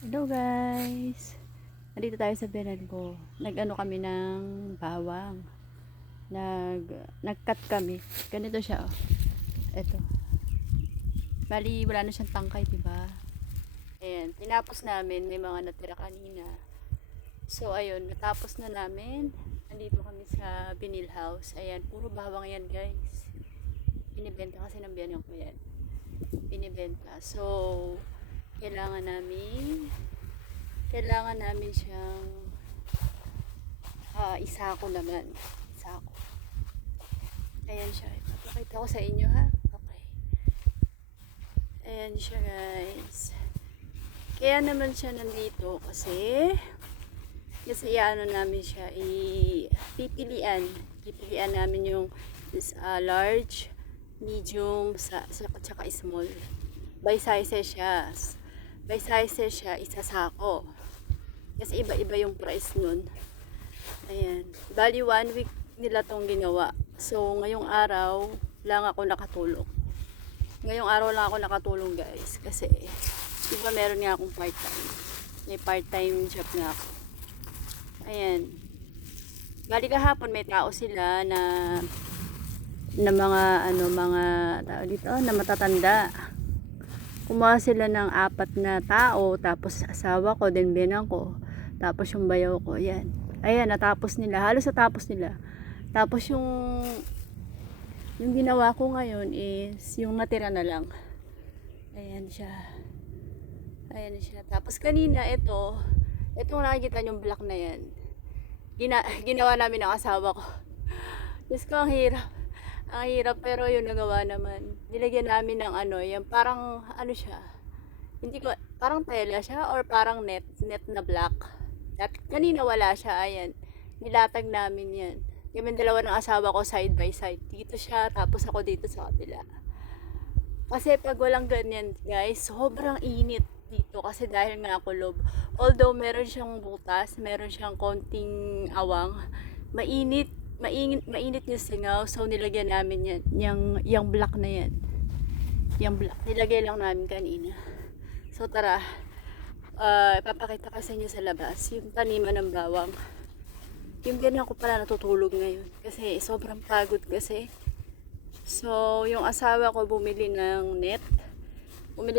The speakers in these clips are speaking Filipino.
Hello guys! Nandito tayo sa biyanan ko. Nag-ano kami ng bawang. Nag-cut kami. Ganito siya oh. Ito. Bali, wala na siyang tangkay, diba? Ayan. Tinapos namin. May mga natira kanina. So, ayun. Natapos na namin. Nandito kami sa Binil House. Ayan. Puro bawang yan guys. Binibenta kasi ng biyanan ko yan. Binibenta. So, kailangan namin siyang isako naman. Isako. Ayan siya. Ipapakita ko sa inyo ha. Okay. Ayan siya guys. Kaya naman siya nandito kasi ano namin siya pipilian namin yung large, medium, saka small. By sizes siya isasako. Kasi iba-iba yung price nun. Ayan. Bali 1 week nila tong ginawa. So, ngayong araw lang ako nakatulong. Guys. Kasi, iba meron nga akong part-time. May part-time job nga ako. Ayan. Bali kahapon may tao sila na mga tao dito na matatanda. Kumuha sila ng 4 na tao, tapos asawa ko, din biyanan ko, tapos yung bayaw ko, yan. Ayan, natapos nila, halos natapos nila. Tapos yung ginawa ko ngayon is, yung natira na lang. Ayan siya. Tapos kanina, itong nakikita yung black na yan. Ginawa namin ng asawa ko. Diyos ko, ang hirap pero yun nagawa naman. Nilagyan namin ng yung parang siya. Hindi ko parang tela siya or parang net na black. At kanina wala siya, ayan. Nilatag namin 'yan. Kami dalawa ng asawa ko side by side. Dito siya tapos ako dito sa kabila. Kasi pag walang ganyan, guys, sobrang init dito kasi dahil nga kulob. Although meron siyang butas, meron siyang konting awang, mainit yung singaw. So nilagyan namin yan, yung black na yan, yung black nilagay lang namin kanina. So tara, ipapakita ko sa inyo sa labas yung taniman ng bawang. Yung ganyan ko pala natutulog ngayon kasi sobrang pagod kasi. So yung asawa ko bumili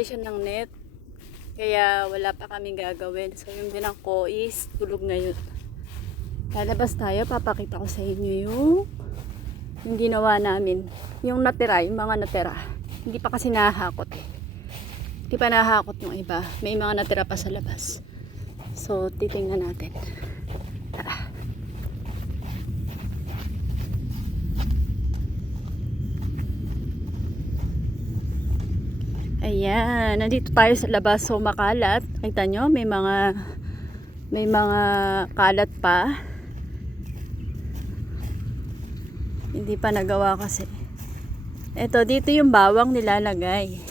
siya ng net, kaya wala pa kaming gagawin. So yung bilang ko is tulog ngayon. Lalabas tayo, papakita ko sa inyo yung ginawa namin. Yung natira, yung mga natira. Hindi pa kasi nahahakot. Hindi pa nahahakot yung iba. May mga natira pa sa labas. So, titingnan natin. Tara. Ayan, nandito tayo sa labas. So, makalat. Kita nyo, may mga kalat pa. Hindi pa nagawa kasi. Ito, dito yung bawang nilalagay.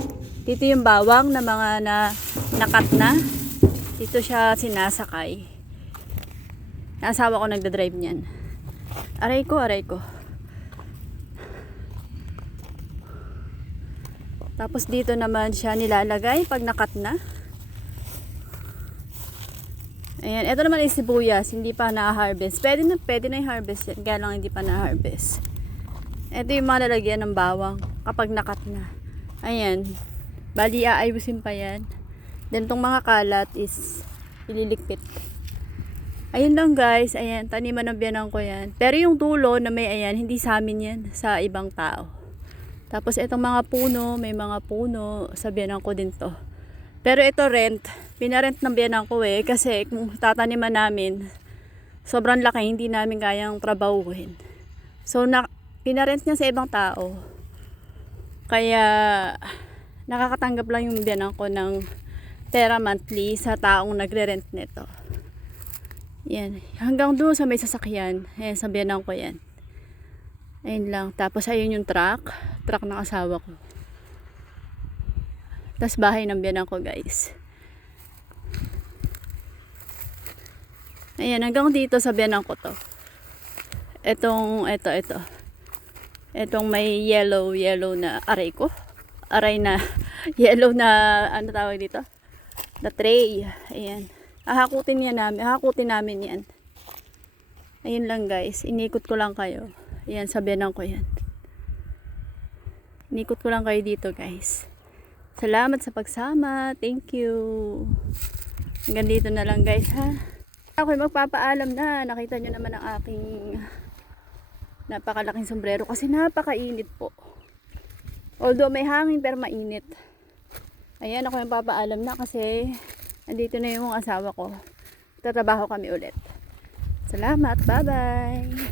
Dito yung bawang na mga nakat na. Dito siya sinasakay. Asawa ko nagdadrive niyan. Aray ko. Tapos dito naman siya nilalagay pag nakat na. Ayan, ito naman ay sibuyas, hindi pa na-harvest. Pwede na i-harvest yan, kaya lang hindi pa na-harvest. Ito yung mga lalagyan ng bawang kapag nakat na. Ayan, bali aayusin pa yan. Then tong mga kalat is ililikpit. Ayun lang guys, ayan, taniman ng biyanan ko yan. Pero yung dulo na may ayan, hindi sa amin yan, sa ibang tao. Tapos itong mga puno, may mga puno, sa biyanan ko din to. Pero ito pinarent ng biyanan ko kasi kung tataniman namin, sobrang laki, hindi namin kayang trabahuhin. So, pinarent niya sa ibang tao. Kaya, nakakatanggap lang yung biyanan ko ng pera monthly sa taong nagre-rent nito. Yan. Hanggang doon sa may sasakyan, sa biyanan ko yan. Ayun lang. Tapos, ayun yung truck ng asawa ko. Tas bahay ng biyanan ko guys. Ayan, hanggang dito sa biyanan ko to. Etong may yellow na aray na yellow na ano tawag dito? The tray. Ayan. Hahakutin namin yan. Ayun lang guys. Inikot ko lang kayo. Ayan, sabihan ko yan. Inikot ko lang kayo dito guys. Salamat sa pagsama. Thank you. Hanggang dito na lang guys ha. Ako'y magpapaalam na. Nakita nyo naman ang aking napakalaking sombrero kasi napakainit po. Although may hangin pero mainit. Ayan, ako yung papaalam na kasi andito na yung asawa ko. Tatrabaho kami ulit. Salamat. Bye-bye.